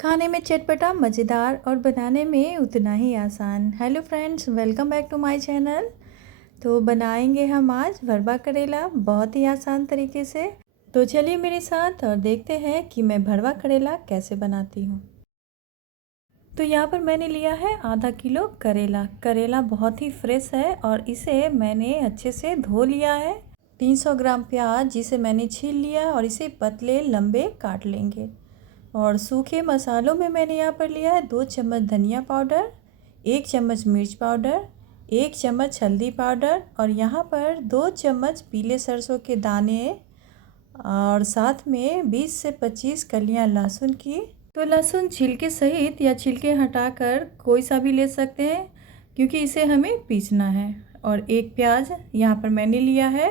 खाने में चटपटा, मज़ेदार और बनाने में उतना ही आसान। Hello friends, welcome back to my channel. तो बनाएंगे हम आज भरवा करेला बहुत ही आसान तरीके से। तो चलिए मेरे साथ और देखते हैं कि मैं भरवा करेला कैसे बनाती हूँ। तो यहाँ पर मैंने लिया है आधा किलो करेला। करेला बहुत ही फ्रेश है और इसे मैंने अच्छे से धो लिया है। 300 ग्राम प्याज जिसे मैंने छील लिया और इसे पतले लंबे काट लेंगे। और सूखे मसालों में मैंने यहाँ पर लिया है 2 चम्मच धनिया पाउडर, 1 चम्मच मिर्च पाउडर, 1 चम्मच हल्दी पाउडर और यहाँ पर 2 चम्मच पीले सरसों के दाने और साथ में 20 से 25 कलियाँ लहसुन की। तो लहसुन छिलके सहित या छिलके हटाकर कोई सा भी ले सकते हैं क्योंकि इसे हमें पीसना है। और एक प्याज यहाँ पर मैंने लिया है,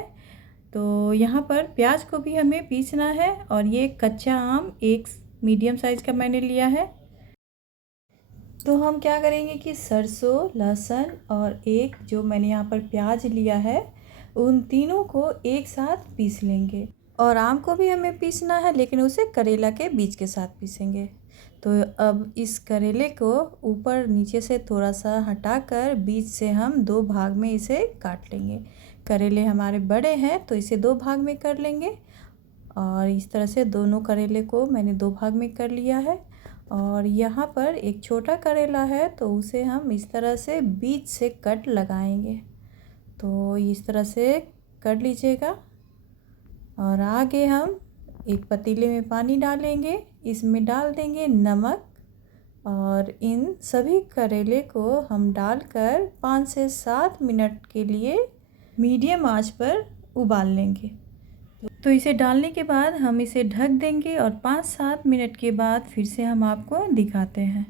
तो यहाँ पर प्याज को भी हमें पीसना है। और ये कच्चा आम एक मीडियम साइज़ का मैंने लिया है। तो हम क्या करेंगे कि सरसों, लहसुन और एक जो मैंने यहाँ पर प्याज लिया है, उन तीनों को एक साथ पीस लेंगे। और आम को भी हमें पीसना है, लेकिन उसे करेला के बीज के साथ पीसेंगे। तो अब इस करेले को ऊपर नीचे से थोड़ा सा हटाकर बीज से हम 2 भाग में इसे काट लेंगे। करेले हमारे बड़े हैं तो इसे 2 भाग में कर लेंगे। और इस तरह से दोनों करेले को मैंने 2 भाग में कर लिया है। और यहाँ पर एक छोटा करेला है तो उसे हम इस तरह से बीच से कट लगाएंगे। तो इस तरह से कर लीजिएगा। और आगे हम एक पतीले में पानी डालेंगे, इसमें डाल देंगे नमक और इन सभी करेले को हम डालकर 5 से 7 मिनट के लिए मीडियम आंच पर उबाल लेंगे। तो इसे डालने के बाद हम इसे ढक देंगे और 5-7 मिनट के बाद फिर से हम आपको दिखाते हैं।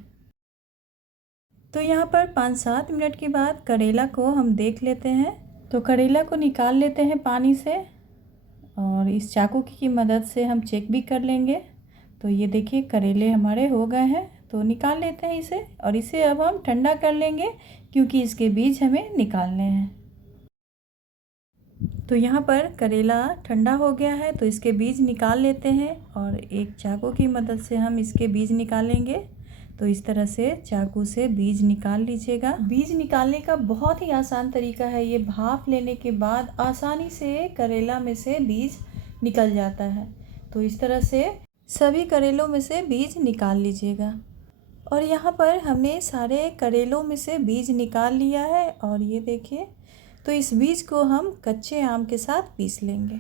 तो यहाँ पर 5-7 मिनट के बाद करेला को हम देख लेते हैं। तो करेला को निकाल लेते हैं पानी से और इस चाकू की मदद से हम चेक भी कर लेंगे। तो ये देखिए करेले हमारे हो गए हैं, तो निकाल लेते हैं इसे। और इसे अब हम ठंडा कर लेंगे क्योंकि इसके बीज हमें निकालने हैं। तो यहाँ पर करेला ठंडा हो गया है तो इसके बीज निकाल लेते हैं और एक चाकू की मदद से हम इसके बीज निकालेंगे। तो इस तरह से चाकू से बीज निकाल लीजिएगा। बीज निकालने का बहुत ही आसान तरीका है। ये भाप लेने के बाद आसानी से करेला में से बीज निकल जाता है। तो इस तरह से सभी करेलों में से बीज निकाल लीजिएगा। और यहाँ पर हमने सारे करेलों में से बीज निकाल लिया है और ये देखिए, तो इस बीज को हम कच्चे आम के साथ पीस लेंगे।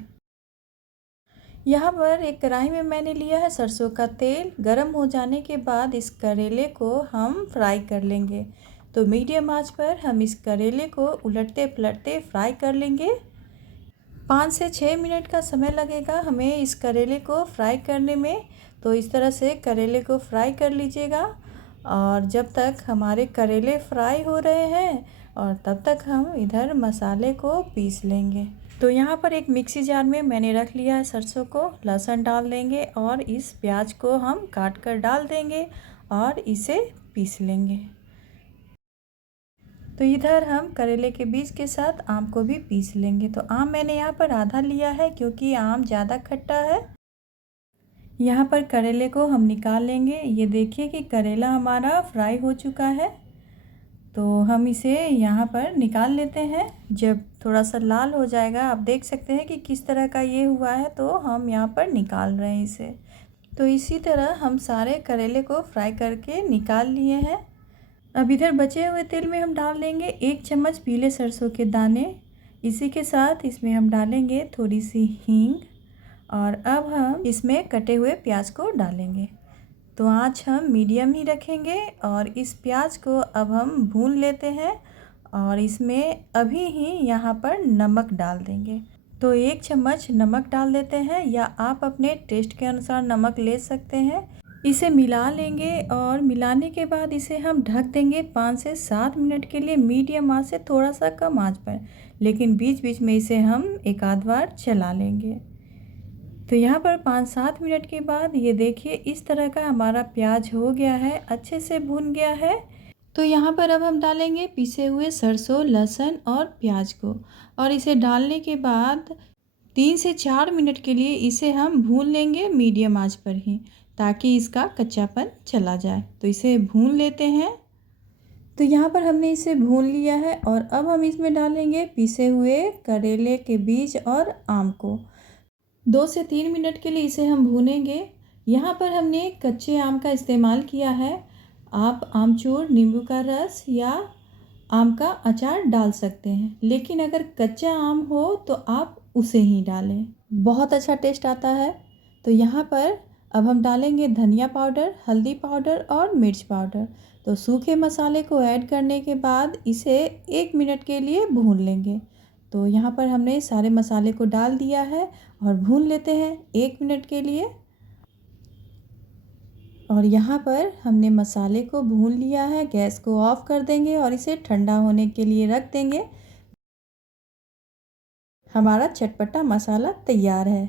यहाँ पर एक कढ़ाई में मैंने लिया है सरसों का तेल। गरम हो जाने के बाद इस करेले को हम फ्राई कर लेंगे। तो मीडियम आंच पर हम इस करेले को उलटते पलटते फ्राई कर लेंगे। 5 से 6 मिनट का समय लगेगा हमें इस करेले को फ्राई करने में। तो इस तरह से करेले को फ्राई कर लीजिएगा। और जब तक हमारे करेले फ्राई हो रहे हैं और तब तक हम इधर मसाले को पीस लेंगे। तो यहाँ पर एक मिक्सी जार में मैंने रख लिया है सरसों को। लहसुन डाल देंगे और इस प्याज को हम काट कर डाल देंगे और इसे पीस लेंगे। तो इधर हम करेले के बीज के साथ आम को भी पीस लेंगे। तो आम मैंने यहाँ पर आधा लिया है क्योंकि आम ज़्यादा खट्टा है। यहाँ पर करेले को हम निकाल लेंगे। ये देखिए कि करेला हमारा फ्राई हो चुका है। तो हम इसे यहाँ पर निकाल लेते हैं। जब थोड़ा सा लाल हो जाएगा, आप देख सकते हैं कि किस तरह का ये हुआ है, तो हम यहाँ पर निकाल रहे हैं इसे। तो इसी तरह हम सारे करेले को फ्राई करके निकाल लिए हैं। अब इधर बचे हुए तेल में हम डाल देंगे 1 चम्मच पीले सरसों के दाने। इसी के साथ इसमें हम डालेंगे थोड़ी सी हींग। और अब हम इसमें कटे हुए प्याज को डालेंगे। तो आँच हम मीडियम ही रखेंगे और इस प्याज को अब हम भून लेते हैं। और इसमें अभी ही यहाँ पर नमक डाल देंगे। तो 1 चम्मच नमक डाल देते हैं, या आप अपने टेस्ट के अनुसार नमक ले सकते हैं। इसे मिला लेंगे और मिलाने के बाद इसे हम ढक देंगे 5 से 7 मिनट के लिए मीडियम आंच से थोड़ा सा कम आंच पर। लेकिन बीच बीच में इसे हम एक आध बार चला लेंगे। तो यहाँ पर 5-7 मिनट के बाद ये देखिए इस तरह का हमारा प्याज हो गया है, अच्छे से भून गया है। तो यहाँ पर अब हम डालेंगे पिसे हुए सरसों, लहसुन और प्याज को। और इसे डालने के बाद 3 से 4 मिनट के लिए इसे हम भून लेंगे मीडियम आंच पर ही। ताकि इसका कच्चापन चला जाए। तो इसे भून लेते हैं। तो यहाँ पर हमने इसे भून लिया है और अब हम इसमें डालेंगे पीसे हुए करेले के बीज और आम को। 2 से 3 मिनट के लिए इसे हम भूनेंगे। यहाँ पर हमने कच्चे आम का इस्तेमाल किया है। आप आमचूर, नींबू का रस या आम का अचार डाल सकते हैं, लेकिन अगर कच्चा आम हो तो आप उसे ही डालें, बहुत अच्छा टेस्ट आता है। तो यहाँ पर अब हम डालेंगे धनिया पाउडर, हल्दी पाउडर और मिर्च पाउडर। तो सूखे मसाले को ऐड करने के बाद इसे 1 मिनट के लिए भून लेंगे। तो यहाँ पर हमने सारे मसाले को डाल दिया है और भून लेते हैं 1 मिनट के लिए। और यहाँ पर हमने मसाले को भून लिया है। गैस को ऑफ कर देंगे और इसे ठंडा होने के लिए रख देंगे। हमारा चटपटा मसाला तैयार है।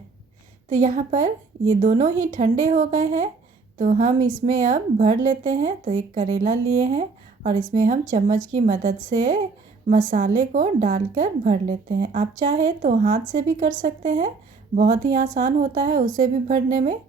तो यहाँ पर ये दोनों ही ठंडे हो गए हैं। तो हम इसमें अब भर लेते हैं। तो एक करेला लिए हैं और इसमें हम चम्मच की मदद से मसाले को डालकर भर लेते हैं। आप चाहे तो हाथ से भी कर सकते हैं, बहुत ही आसान होता है उसे भी भरने में।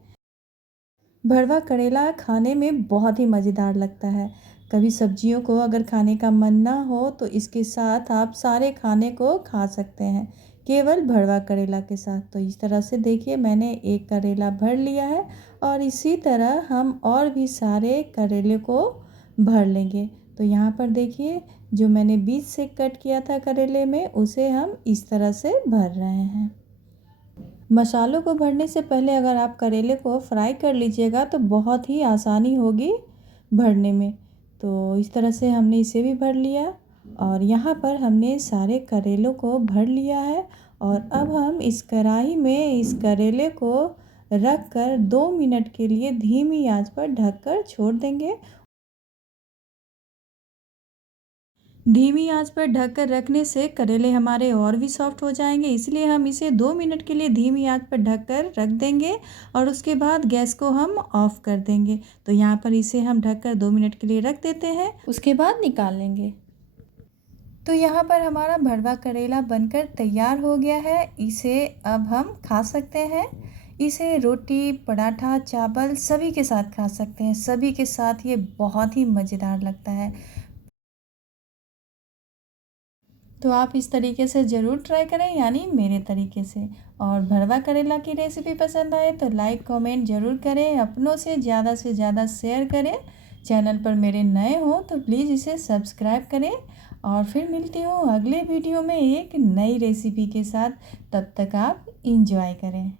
भरवा करेला खाने में बहुत ही मज़ेदार लगता है। कभी सब्जियों को अगर खाने का मन ना हो तो इसके साथ आप सारे खाने को खा सकते हैं, केवल भरवा करेला के साथ। तो इस तरह से देखिए मैंने एक करेला भर लिया है और इसी तरह हम और भी सारे करेले को भर लेंगे। तो यहाँ पर देखिए जो मैंने बीच से कट किया था करेले में, उसे हम इस तरह से भर रहे हैं। मसालों को भरने से पहले अगर आप करेले को फ्राई कर लीजिएगा तो बहुत ही आसानी होगी भरने में। तो इस तरह से हमने इसे भी भर लिया और यहाँ पर हमने सारे करेलों को भर लिया है। और अब हम इस कढ़ाई में इस करेले को रख कर 2 मिनट के लिए धीमी आंच पर ढककर छोड़ देंगे। धीमी आंच पर ढककर रखने से करेले हमारे और भी सॉफ्ट हो जाएंगे, इसलिए हम इसे 2 मिनट के लिए धीमी आंच पर ढककर रख देंगे और उसके बाद गैस को हम ऑफ कर देंगे। तो यहाँ पर इसे हम ढककर 2 मिनट के लिए रख देते हैं, उसके बाद निकाल लेंगे। तो यहाँ पर हमारा भरवा करेला बनकर तैयार हो गया है। इसे अब हम खा सकते हैं। इसे रोटी, पराठा, चावल सभी के साथ खा सकते हैं। सभी के साथ ये बहुत ही मज़ेदार लगता है। तो आप इस तरीके से ज़रूर ट्राई करें, यानी मेरे तरीके से। और भरवा करेला की रेसिपी पसंद आए तो लाइक कमेंट ज़रूर करें, अपनों से ज़्यादा शेयर करें। चैनल पर मेरे नए हो तो प्लीज़ इसे सब्सक्राइब करें। और फिर मिलती हूँ अगले वीडियो में एक नई रेसिपी के साथ। तब तक आप इंजॉय करें।